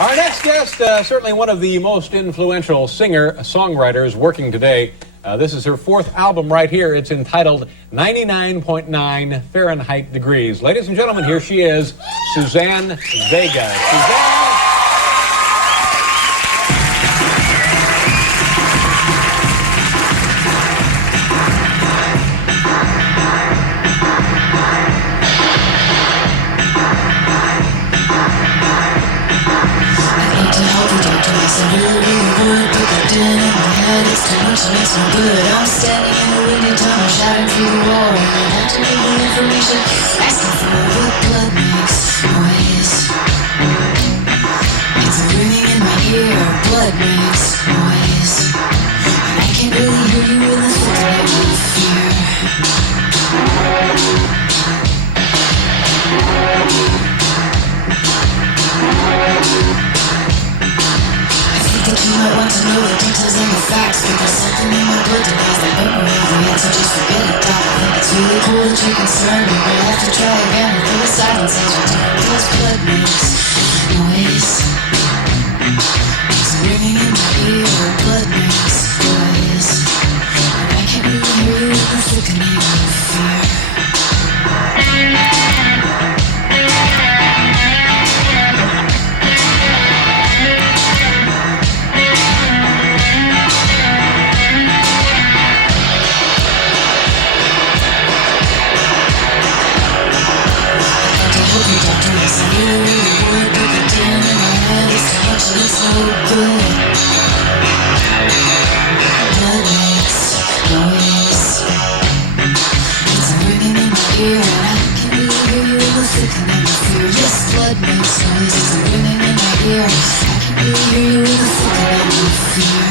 Our next guest, certainly one of the most influential singer-songwriters working today. This is her fourth album right here. It's entitled 99.9 Fahrenheit Degrees. Ladies and gentlemen, here she is, Suzanne Vega. Suzanne! It's too much and it's no good. I'm standing in the windy tunnel, shouting through the wall, and after the information, asking for what blood makes noise. It's a ringing in my ear, blood makes noise. I can't really hear you in the footnote of fear. You might want to know the details and the facts, because something in my blood denies that don't know the answer. Just forget it, Doc. I think it's really cool that you're concerned, but we'll have to try again until the silence has returned. Because blood makes noise. It's ringing in my ear. Blood makes noise. And I can't really hear you in the thickening of fear. It's no good. Blood makes noise. It's ringing in my ear, and I can really hear you in the thickening of fear. Yes, blood makes noise. It's ringing in my ear. I can really hear you in the thickening of fear.